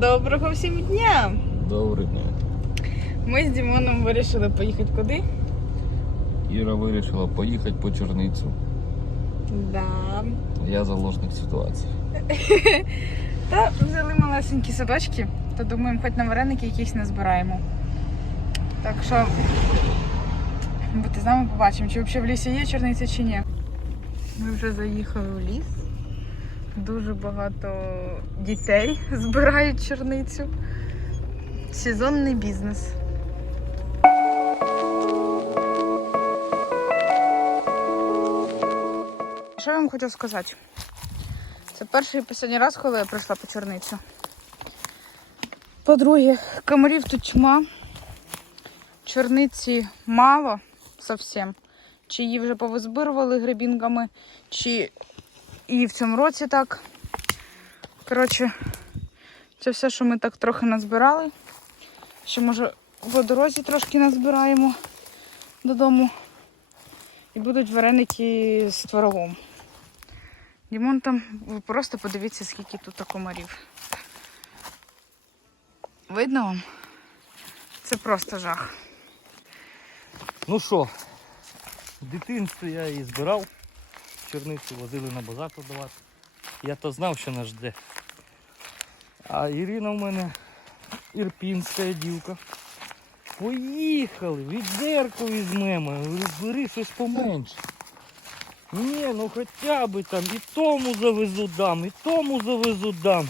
Доброго всім дня! Добрий день. Ми з Дімоном вирішили поїхати куди? Іра вирішила поїхати по Черницю. Да. Я заложник ситуації. Та взяли малесенькі собачки, то думаємо, хоч на вареники якісь не збираємо. Так що будьте з нами побачимо, чи взагалі в лісі є чорниця чи ні. Ми вже заїхали у ліс. Дуже багато дітей збирають чорницю. Сезонний бізнес. Що я вам хотів сказати? Це перший і останній раз, коли я прийшла по чорницю. По-друге, комарів тут тьма. Чорниці мало зовсім. Чи її вже повизбирували грибінгами, чи і в цьому році так. Коротше, це все, що ми так трохи назбирали. Ще, може, по дорозі трошки назбираємо додому. І будуть вареники з творогом. Дімон там, ви просто подивіться, скільки тут комарів. Видно вам? Це просто жах. Ну що, в дитинстві я її збирав, черницю возили на базар продавати. Я то знав, що нас жде. А Ірина в мене ірпінська дівка. Поїхали, відерку візьмемо. Бери щось поменше. Ні, ну хоча б там і тому завезу дам, і тому завезу дам.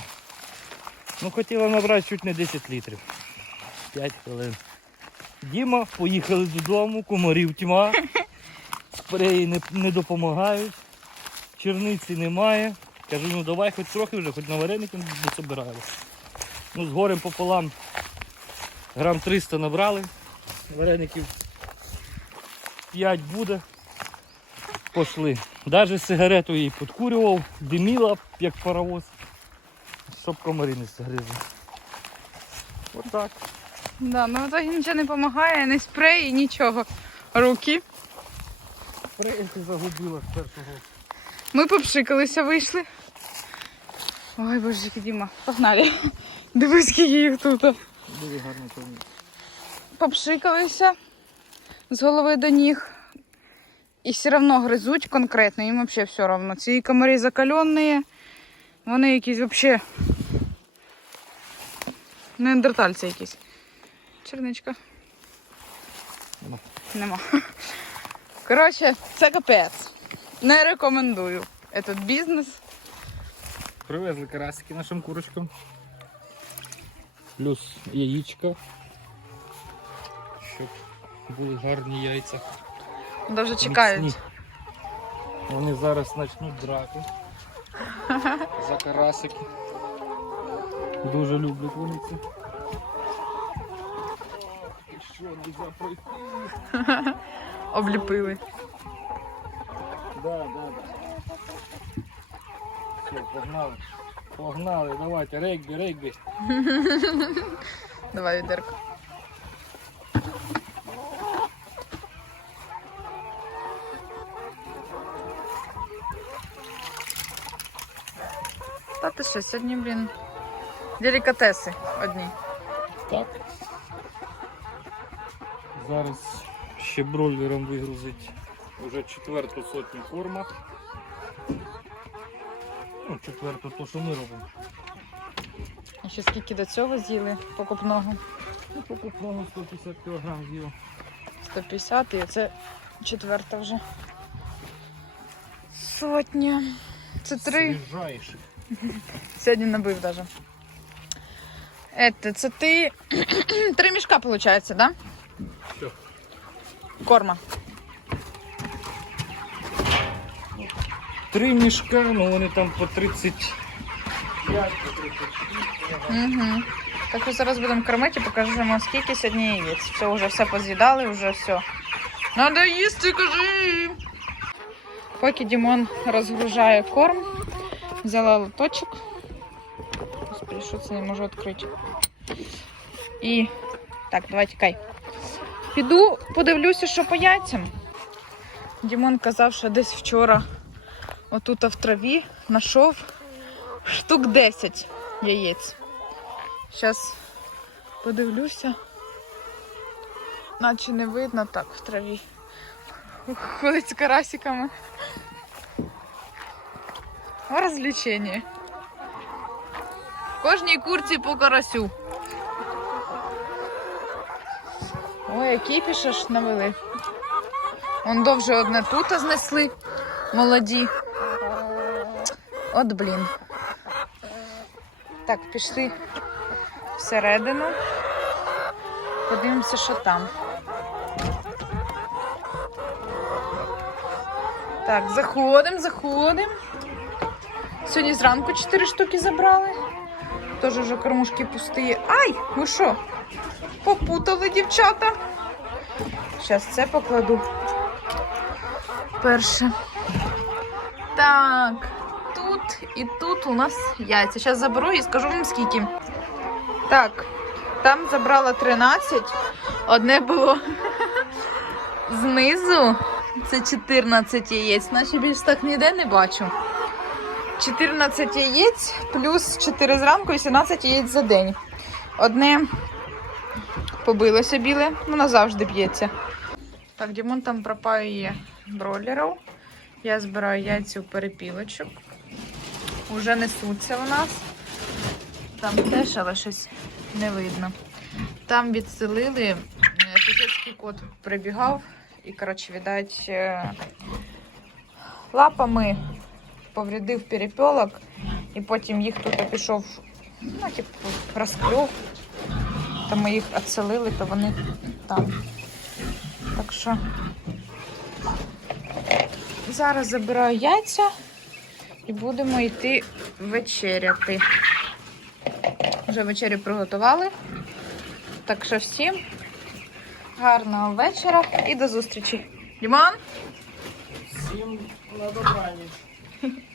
Ну хотіла набрати чуть не 10 літрів. 5 хвилин. Діма, поїхали додому, комарів тьма, спреї не, не допомагають, черниці немає. Кажу, ну давай хоч трохи вже, хоч на вареники дособираємо. Ну, з горем пополам грам 300 набрали, вареників 5 буде. Пошли. Навіть сигарету її підкурював, диміла, як паровоз, щоб комарі не загризли. Отак. Да, ну так нічого не допомагає, ні спрей, нічого. Руки. Спреї загубила з першого. Ми попшикалися, вийшли. Ой, боже, Діма, погнали. Дивись, скільки їх тут. Дуже гарно помітно. Попшикалися з голови до ніг. І все одно гризуть конкретно, їм взагалі все одно. Ці комарі закалені, вони якісь взагалі неандертальці якісь. Черничка. Нема. Нема. Коротше, це капець. Не рекомендую этот бізнес. Привезли карасики нашим курочкам. Плюс яєчка. Щоб були гарні яйця. Дуже чекають. Міцні. Вони зараз почнуть драку. За карасики. Дуже люблять вони це. І Що, не пройти? Обліпили. Да, да, да. Все, погнали. Погнали, давайте, регбі, регбі. Давай відерку. Та ти що, сьогодні, блін, делікатеси одні. Так. Зараз ще бройлером вигрузить вже четверту сотню корма. Ну, четверту то, що ми робимо. А ще скільки до цього з'їли покупного? Ну, покупного 150 кг з'їв. 150 і це четверта вже. Сотня. Це три. Свіжайший. Сьогодні набив даже. Это, це ти три мішка, виходить, да? Що? Корма. Три мішка, ну вони там по 35, по 36 Угу. Так що зараз будемо кормити покажемо, скільки сьогодні яєць. Все, вже все поз'їдали, вже все. Надо їсти, кажи. Поки Дімон розгружає корм, взяла лоточок. Господи, що це не можу відкрити. І так, давай тікай. Піду, подивлюся, що по яйцям. Дімон казав, що десь вчора отут в траві знайшов штук 10 яєць. Зараз подивлюся. Наче не видно так в траві. Ходить з карасиками. Розвлечення. В кожній курці по карасю. Ой, які піше ж навели. Вон довже одне тут знесли. Молоді. От блін. Так, пішли всередину. Подивимося, що там. Так, заходимо, заходимо. Сьогодні зранку 4 штуки забрали. Теж вже кормушки пусті. Ай, ви що? Попутали дівчата. Зараз це покладу. Перше. Так, тут і тут у нас яйця. Зараз заберу і скажу вам скільки. Так, там забрала 13. Одне було знизу. Це 14 яєць. Наче більш так ніде не бачу. 14 яєць плюс 4 зранку і 17 яєць за день. Одне побилося біле, воно завжди б'ється. Так, Дімон там пропаює бройлерів. Я збираю яйця у перепілочок. Уже несуться у нас. Там теж, але щось не видно. Там відселили, е, сусідський кот прибігав і, коротше, віддать е, лапами повредив перепілок, і потім їх тут пішов, ну, типу, розкльов. То ми їх відселили, то вони там. Так що зараз забираю яйця і будемо йти вечеряти. Вже вечерю приготували. Так що всім гарного вечора і до зустрічі. Лімон! Всім на добраніч.